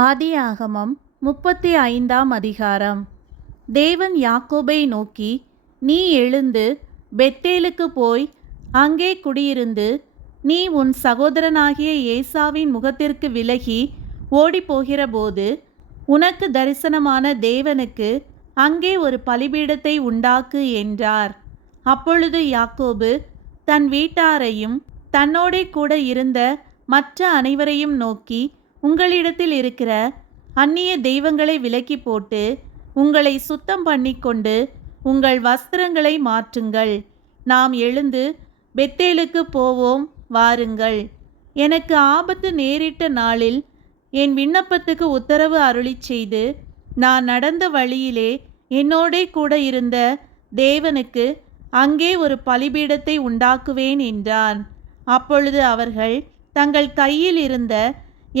ஆதியாகமம் 35ஆம் அதிகாரம். தேவன் யாக்கோபை நோக்கி, நீ எழுந்து பெத்தேலுக்கு போய் அங்கே குடியிருந்து, நீ உன் சகோதரனாகிய ஏசாவின் முகத்திற்கு விலகி ஓடிப்போகிறபோது உனக்கு தரிசனமான தேவனுக்கு அங்கே ஒரு பலிபீடத்தை உண்டாக்கு என்றார். அப்பொழுது யாக்கோபு தன் வீட்டாரையும் தன்னோடே கூட இருந்த மற்ற அனைவரையும் நோக்கி, உங்களிடத்தில் இருக்கிற அந்நிய தெய்வங்களை விலக்கி போட்டு உங்களை சுத்தம் பண்ணிக்கொண்டு உங்கள் வஸ்திரங்களை மாற்றுங்கள். நாம் எழுந்து பெத்தேலுக்கு போவோம், வாருங்கள். எனக்கு ஆபத்து நேரிட்ட நாளில் என் விண்ணப்பத்துக்கு உத்தரவு அருளிச் செய்து நான் நடந்த வழியிலே என்னோடே கூட இருந்த தேவனுக்கு அங்கே ஒரு பலிபீடத்தை உண்டாக்குவேன் என்றான். அப்பொழுது அவர்கள் தங்கள் கையில் இருந்த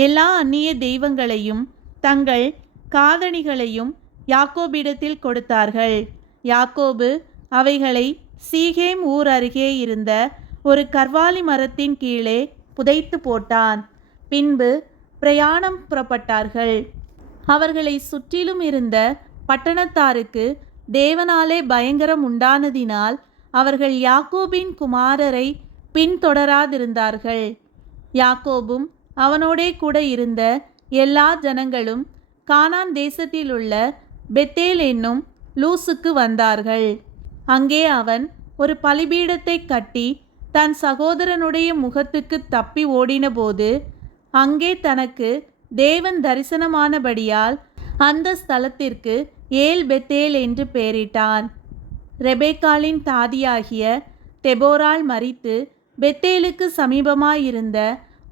எல்லா அந்நிய தெய்வங்களையும் தங்கள் காதணிகளையும் யாக்கோபிடத்தில் கொடுத்தார்கள். யாக்கோபு அவைகளை சீகேம் ஊர் அருகே இருந்த ஒரு கர்வாலி மரத்தின் கீழே புதைத்து போட்டான். பின்பு பிரயாணம் புறப்பட்டார்கள். அவர்களை சுற்றிலும் இருந்த பட்டணத்தாருக்கு தேவனாலே பயங்கரம் உண்டானதினால் அவர்கள் யாக்கோபின் குமாரரை பின்தொடராதிருந்தார்கள். யாக்கோபும் அவனோடே கூட இருந்த எல்லா ஜனங்களும் கானான் தேசத்திலுள்ள பெத்தேல் என்னும் லூசுக்கு வந்தார்கள். அங்கே அவன் ஒரு பலிபீடத்தை கட்டி தன் சகோதரனுடைய முகத்துக்கு தப்பி ஓடினபோது அங்கே தனக்கு தேவன் தரிசனமானபடியால் அந்த ஸ்தலத்திற்கு ஏல் பெத்தேல் என்று பெயரிட்டான். ரெபேக்காளின் தாதியாகிய தெபோராள் மரித்து பெத்தேலுக்கு சமீபமாயிருந்த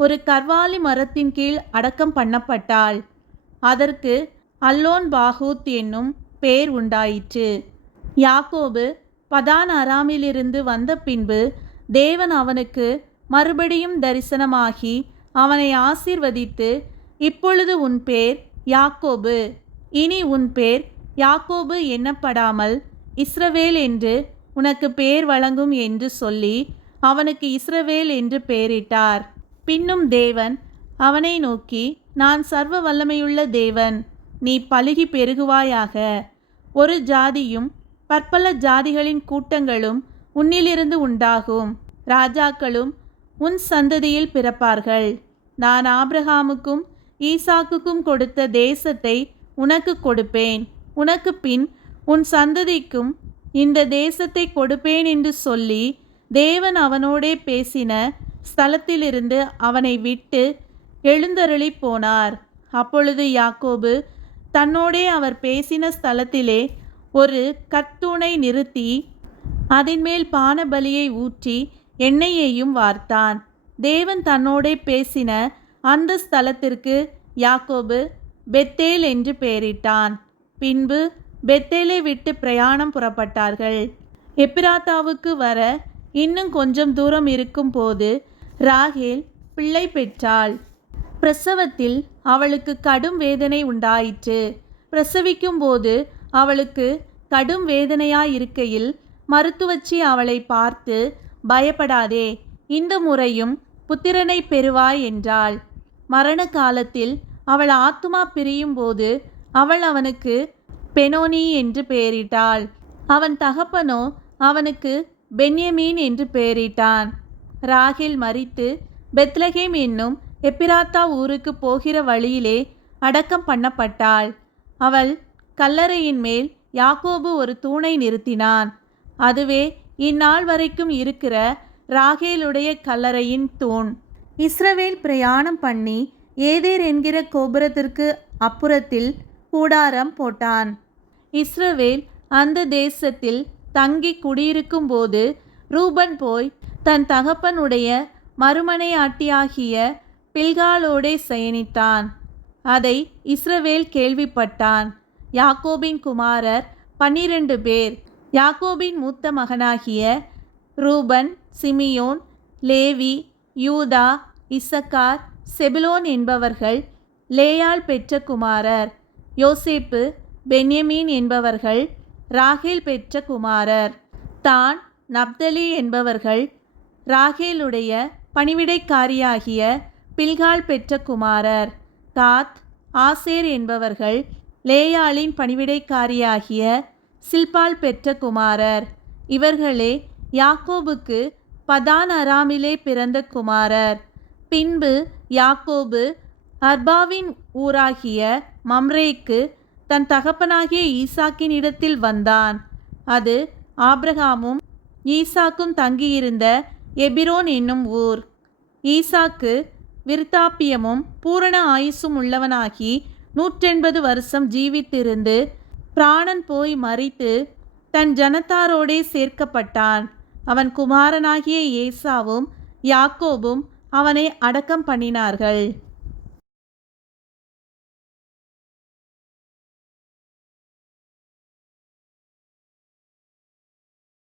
ஒரு கர்வாலி மரத்தின் கீழ் அடக்கம் பண்ணப்பட்டாள். அதற்கு அல்லோன் பாகூத் என்னும் பேர் உண்டாயிற்று. யாக்கோபு பதான் அராமிலிருந்து வந்த பின்பு தேவன் அவனுக்கு மறுபடியும் தரிசனமாகி அவனை ஆசீர்வதித்து, இப்பொழுது உன் பேர் யாக்கோபு, இனி உன் பேர் யாக்கோபு எண்ணப்படாமல் இஸ்ரவேல் என்று உனக்கு பேர் வழங்கும் என்று சொல்லி அவனுக்கு இஸ்ரவேல் என்று பெயரிட்டார். பின்னும் தேவன் அவனை நோக்கி, நான் சர்வ வல்லமையுள்ள தேவன், நீ பலுகி பெருகுவாயாக. ஒரு ஜாதியும் பற்பல ஜாதிகளின் கூட்டங்களும் உன்னிலிருந்து உண்டாகும். ராஜாக்களும் உன் சந்ததியில் பிறப்பார்கள். நான் ஆபிரகாமுக்கும் ஈசாக்குக்கும் கொடுத்த தேசத்தை உனக்கு கொடுப்பேன். உனக்கு பின் உன் சந்ததிக்கும் இந்த தேசத்தை கொடுப்பேன் என்று சொல்லி தேவன் அவனோடே பேசின ஸ்தலத்திலிருந்து அவனை விட்டு எழுந்தருளி போனார். அப்பொழுது யாக்கோபு தன்னோடே அவர் பேசின ஸ்தலத்திலே ஒரு கற்தூணை நிறுத்தி அதின்மேல் பானபலியை ஊற்றி எண்ணெயையும் வார்த்தான். தேவன் தன்னோடே பேசின அந்த ஸ்தலத்திற்கு யாக்கோபு பெத்தேல் என்று பெயரிட்டான். பின்பு பெத்தேலை விட்டு பிரயாணம் புறப்பட்டார்கள். எப்பிராத்தாவுக்கு வர இன்னும் கொஞ்சம் தூரம் இருக்கும் போது ராகேல் பிள்ளை பெற்றாள். பிரசவத்தில் அவளுக்கு கடும் வேதனை உண்டாயிற்று. பிரசவிக்கும் போது அவளுக்கு கடும் வேதனையாயிருக்கையில் மருத்துவச்சி அவளை பார்த்து, பயப்படாதே, இந்த முறையும் புத்திரனை பெறுவாய் என்றாள். மரண காலத்தில் அவள் ஆத்துமா பிரியும் போது அவள் அவனுக்கு பெனோனி என்று பெயரிட்டாள். அவன் தகப்பனோ அவனுக்கு பென்யமீன் என்று பெயரிட்டான். ராகேல் மரித்து பெத்லகேம் என்னும் எப்பிராத்தா ஊருக்கு போகிற வழியிலே அடக்கம் பண்ணப்பட்டாள். அவள் கல்லறையின் மேல் யாக்கோபு ஒரு தூணை நிறுத்தினான். அதுவே இந்நாள் வரைக்கும் இருக்கிற ராகேலுடைய கல்லறையின் தூண். இஸ்ரவேல் பிரயாணம் பண்ணி ஏதேர் என்கிற கோபுரத்திற்கு அப்புறத்தில் கூடாரம் போட்டான். இஸ்ரவேல் அந்த தேசத்தில் தங்கி குடியிருக்கும் போது ரூபன் போய் தன் தகப்பனுடைய மறுமனையாட்டியாகிய பில்காளோடே சயனித்தான். அதை இஸ்ரவேல் கேள்விப்பட்டான். யாக்கோபின் குமாரர் 12 பேர். யாக்கோபின் மூத்த மகனாகிய ரூபன், சிமியோன், லேவி, யூதா, இசக்கார், செபுலோன் என்பவர்கள் லேயாள் பெற்ற குமாரர். யோசேப்பு, பென்யமீன் என்பவர்கள் ராகேல் பெற்ற குமாரர். தான், நப்தலி என்பவர்கள் ராகேலுடைய பணிவிடைக்காரியாகிய பில்காள் பெற்ற குமாரர். காத், ஆசேர் என்பவர்கள் லேயாளின் பணிவிடைக்காரியாகிய சில்பாள் பெற்ற குமாரர். இவர்களே யாக்கோபுக்கு பதான் அராமிலே பிறந்த குமாரர். பின்பு யாக்கோபு அர்பாவின் ஊராகிய மம்ரேக்கு தன் தகப்பனாகிய ஈசாக்கின் இடத்தில் வந்தான். அது ஆபிரகாமும் ஈசாக்கும் தங்கியிருந்த எபிரோன் என்னும் ஊர். ஈசாக்கு விருத்தாப்பியமும் பூரண ஆயுசும் உள்ளவனாகி 180 வருஷம் ஜீவித்திருந்து பிராணன் போய் மரித்து தன் ஜனத்தாரோடே சேர்க்கப்பட்டான். அவன் குமாரனாகிய ஏசாவும் யாக்கோபும் அவனை அடக்கம் பண்ணினார்கள்.